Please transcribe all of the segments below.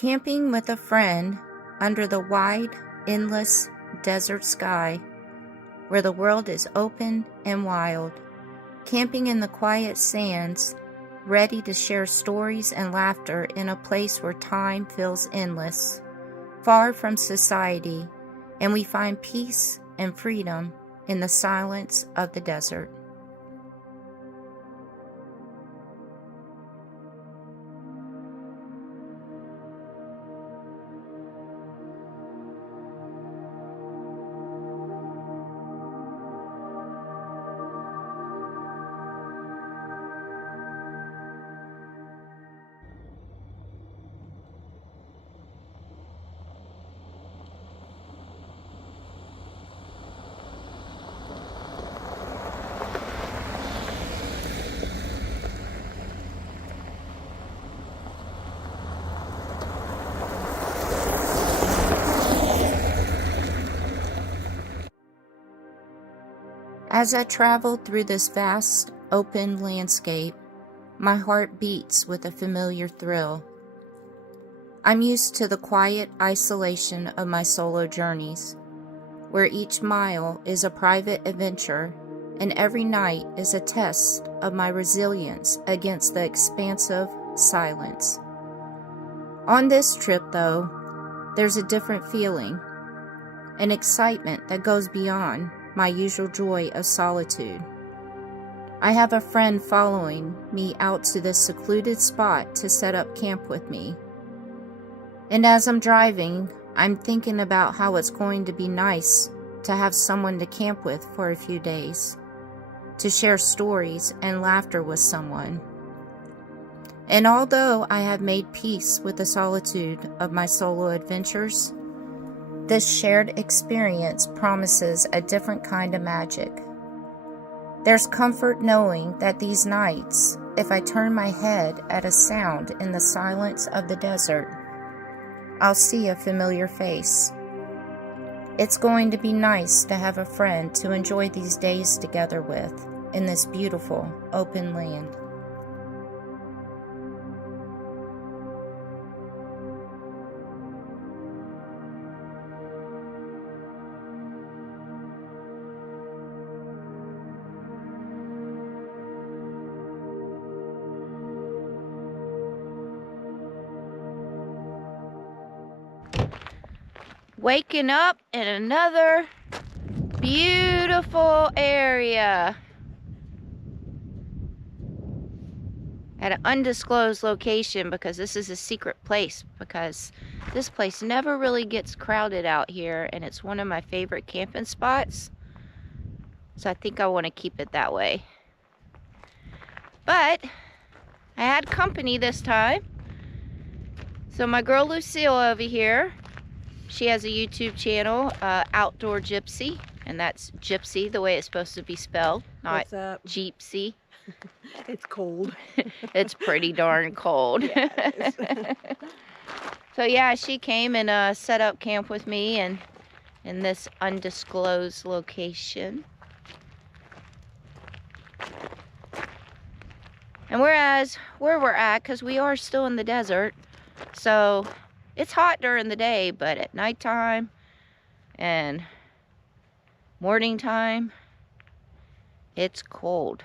Camping with a friend under the wide, endless desert sky, where the world is open and wild. Camping in the quiet sands, ready to share stories and laughter in a place where time feels endless, far from society, and we find peace and freedom in the silence of the desert. As I travel through this vast, open landscape, my heart beats with a familiar thrill. I'm used to the quiet isolation of my solo journeys, where each mile is a private adventure and every night is a test of my resilience against the expansive silence. On this trip, though, there's a different feeling, an excitement that goes beyond my usual joy of solitude. I have a friend following me out to this secluded spot to set up camp with me. And as I'm driving, I'm thinking about how it's going to be nice to have someone to camp with for a few days, to share stories and laughter with someone. And although I have made peace with the solitude of my solo adventures, this shared experience promises a different kind of magic. There's comfort knowing that these nights, if I turn my head at a sound in the silence of the desert, I'll see a familiar face. It's going to be nice to have a friend to enjoy these days together with in this beautiful open land. Waking up in another beautiful area at an undisclosed location, because this is a secret place, because this place never really gets crowded out here and it's one of my favorite camping spots, so I think I want to keep it that way. But I had company this time, so my girl Lucille over here, she has a YouTube channel, Outdoor Gypsy, and that's Gypsy the way it's supposed to be spelled, not Jeepsy. It's cold. It's pretty darn cold. Yeah, it is. So yeah, she came and set up camp with me and in this undisclosed location. And whereas where we're at, because we are still in the desert, so it's hot during the day, but at nighttime and morning time, it's cold.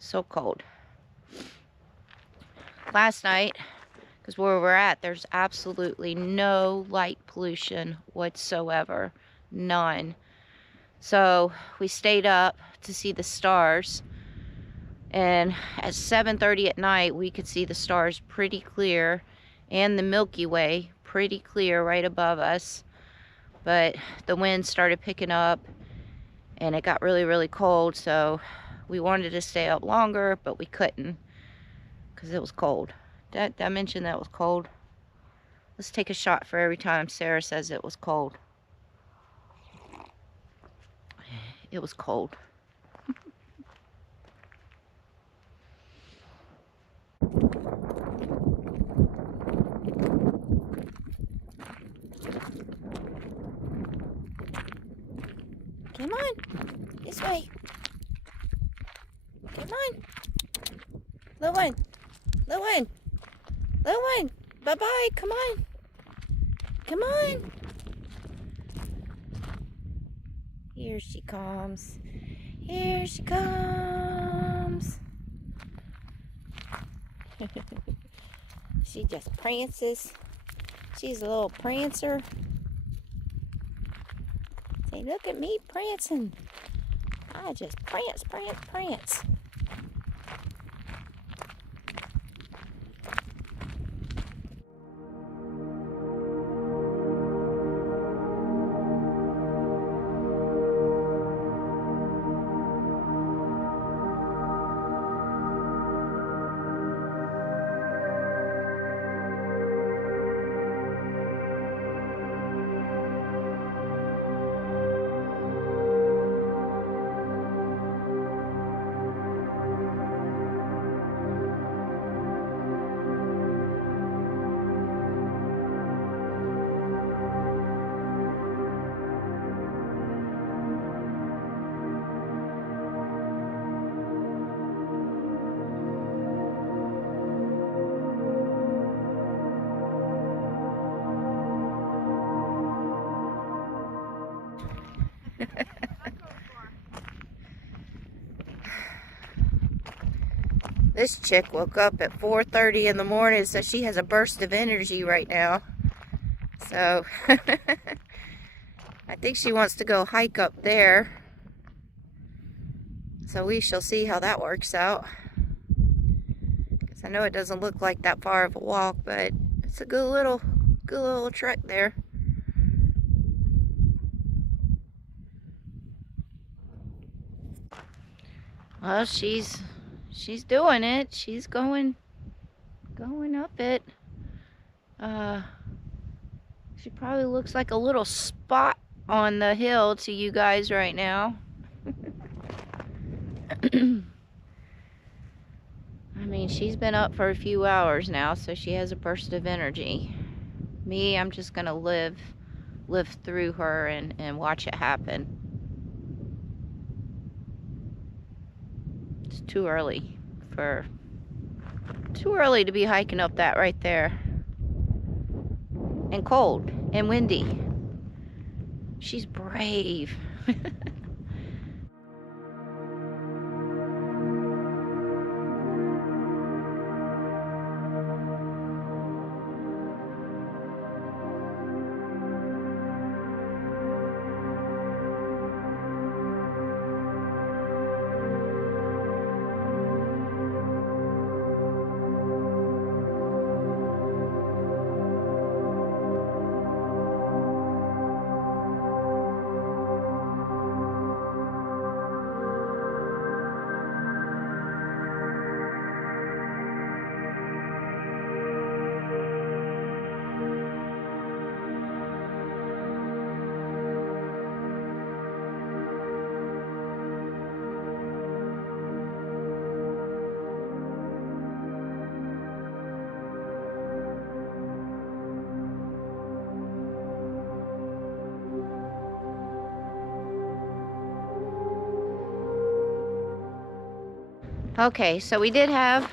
So cold. Last night, because where we're at, there's absolutely no light pollution whatsoever. None. So we stayed up to see the stars. And at 7:30 at night, we could see the stars pretty clear, and the Milky Way pretty clear right above us. But the wind started picking up and it got really, really cold, so we wanted to stay up longer, but we couldn't because it was cold. Did I mention that it was cold? Let's take a shot for every time Sarah says it was cold. It was cold. Come on, this way. Come on. Little one, little one, little one. Bye-bye. Come on. Come on. Here she comes. Here she comes. She just prances. She's a little prancer. Say, look at me prancing. I just prance, prance, prance. This chick woke up at 4:30 in the morning, so she has a burst of energy right now. So, I think she wants to go hike up there. So we shall see how that works out. Because I know it doesn't look like that far of a walk, but it's a good little trek there. Well, she's doing it. She's going up it. She probably looks like a little spot on the hill to you guys right now. I mean, she's been up for a few hours now, so she has a burst of energy. Me, I'm just gonna live through her and watch it happen. It's too early to be hiking up that right there. And cold and windy. She's brave. Okay, so we did have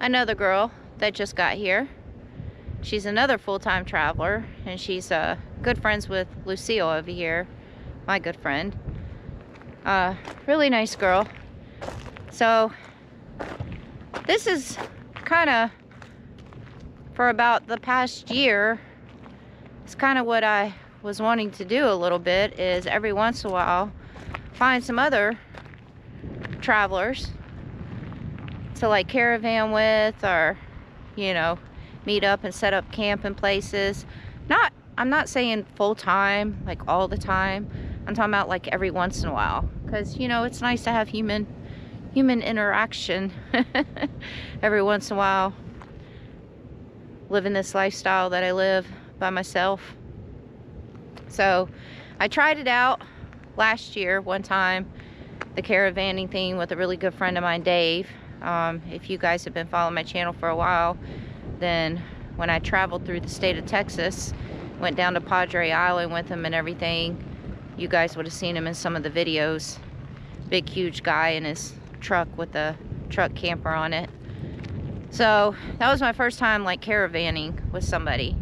another girl that just got here. She's another full-time traveler, and she's good friends with Lucille over here, my good friend. Really nice girl. So this is kind of, for about the past year, it's kind of what I was wanting to do a little bit, is every once in a while find some other travelers to like caravan with, or you know, meet up and set up camp in places. I'm not saying full time, like all the time. I'm talking about like every once in a while, because you know, it's nice to have human interaction every once in a while, living this lifestyle that I live by myself. So I tried it out last year one time, the caravanning thing, with a really good friend of mine, Dave. If you guys have been following my channel for a while, then when I traveled through the state of Texas, went down to Padre Island with him and everything, you guys would have seen him in some of the videos. Big huge guy in his truck with a truck camper on it. So that was my first time like caravanning with somebody,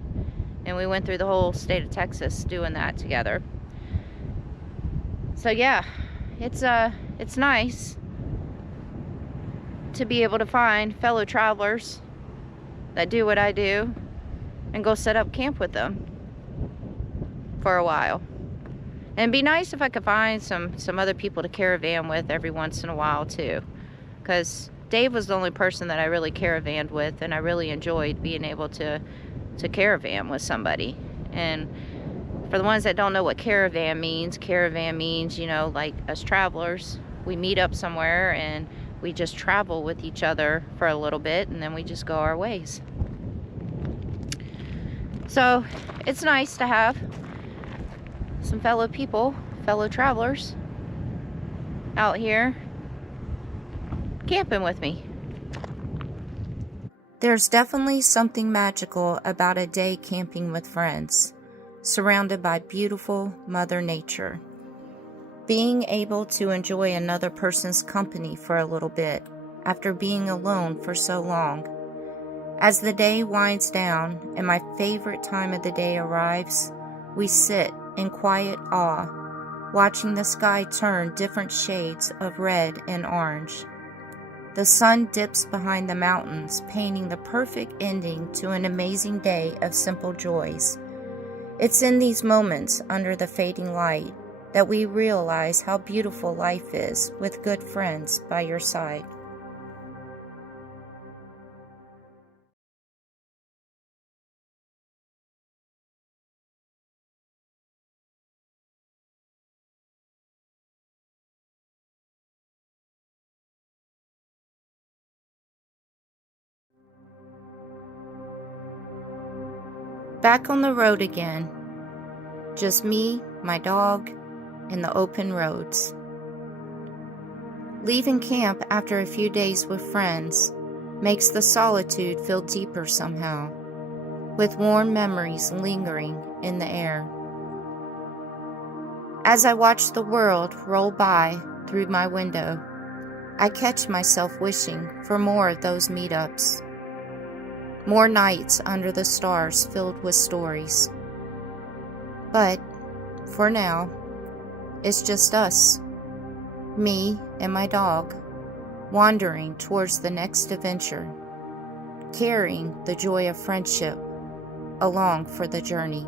and we went through the whole state of Texas doing that together. So yeah, it's nice to be able to find fellow travelers that do what I do and go set up camp with them for a while. And it'd be nice if I could find some other people to caravan with every once in a while too, because Dave was the only person that I really caravanned with, and I really enjoyed being able to caravan with somebody. And for the ones that don't know what caravan means, you know, like us travelers, we meet up somewhere and we just travel with each other for a little bit, and then we just go our ways. So it's nice to have some fellow people, fellow travelers out here camping with me. There's definitely something magical about a day camping with friends, surrounded by beautiful Mother Nature. Being able to enjoy another person's company for a little bit after being alone for so long. As the day winds down and my favorite time of the day arrives, we sit in quiet awe, watching the sky turn different shades of red and orange. The sun dips behind the mountains, painting the perfect ending to an amazing day of simple joys. It's in these moments under the fading light that we realize how beautiful life is with good friends by your side. Back on the road again. Just me, my dog, and the open roads. Leaving camp after a few days with friends makes the solitude feel deeper somehow, with warm memories lingering in the air. As I watch the world roll by through my window, I catch myself wishing for more of those meetups. More nights under the stars filled with stories. But, for now, it's just us, me and my dog, wandering towards the next adventure, carrying the joy of friendship along for the journey.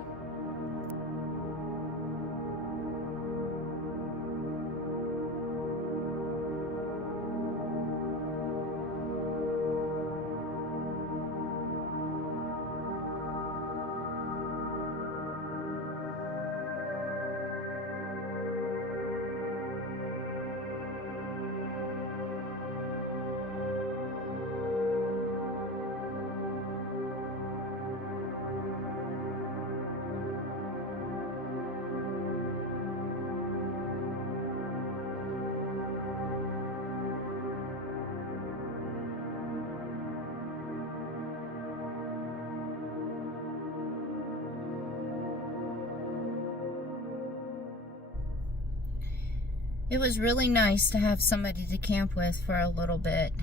It was really nice to have somebody to camp with for a little bit.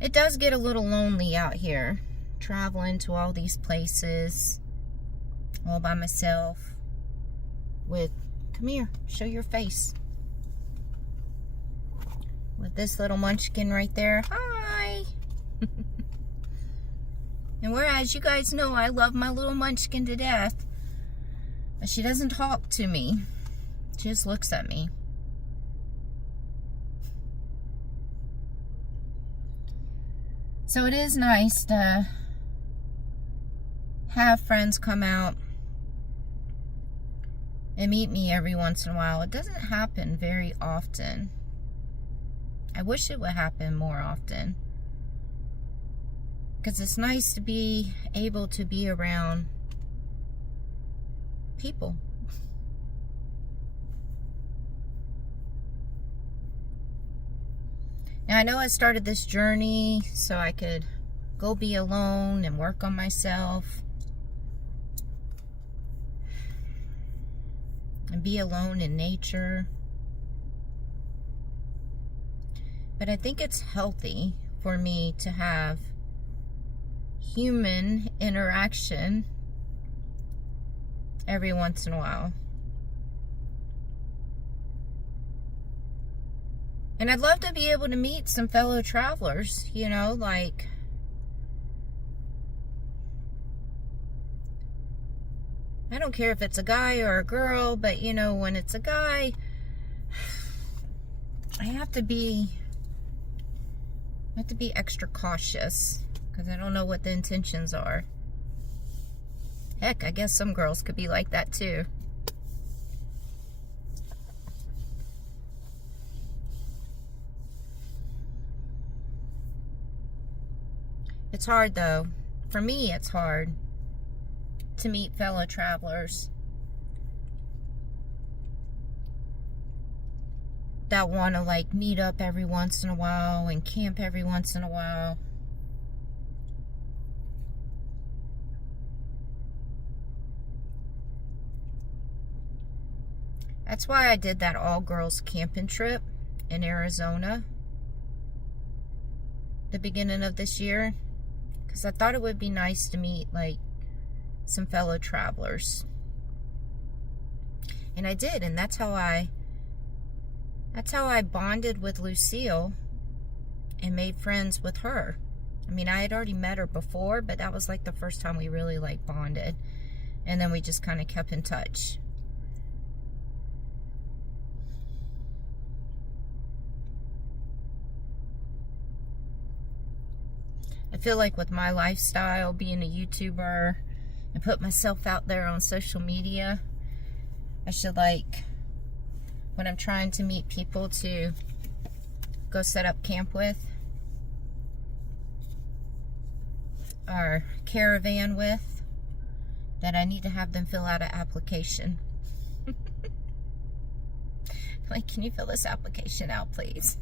It does get a little lonely out here, traveling to all these places all by myself with, come here, show your face. With this little munchkin right there. Hi! And whereas you guys know I love my little munchkin to death, but she doesn't talk to me. She just looks at me. So it is nice to have friends come out and meet me every once in a while. It doesn't happen very often. I wish it would happen more often, because it's nice to be able to be around people. Now, I know I started this journey so I could go be alone and work on myself and be alone in nature. But I think it's healthy for me to have human interaction every once in a while. And I'd love to be able to meet some fellow travelers, you know, like, I don't care if it's a guy or a girl, but you know, when it's a guy, I have to be extra cautious because I don't know what the intentions are. Heck, I guess some girls could be like that too. It's hard though. For me, it's hard to meet fellow travelers that want to like meet up every once in a while and camp every once in a while. That's why I did that all-girls camping trip in Arizona the beginning of this year, because I thought it would be nice to meet like some fellow travelers. And I did, and that's how I bonded with Lucille and made friends with her. I mean, I had already met her before, but that was like the first time we really like bonded. And then we just kind of kept in touch. I feel like with my lifestyle, being a YouTuber, and put myself out there on social media, I should, like, when I'm trying to meet people to go set up camp with or caravan with, that I need to have them fill out an application. Like, can you fill this application out, please?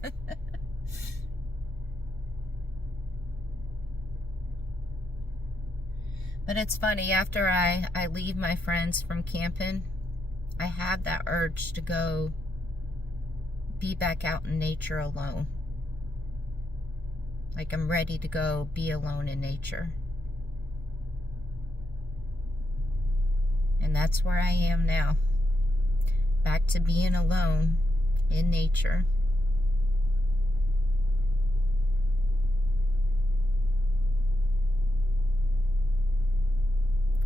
But it's funny, after I leave my friends from camping, I have that urge to go be back out in nature alone. Like, I'm ready to go be alone in nature. And that's where I am now. Back to being alone in nature.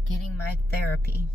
Getting my therapy.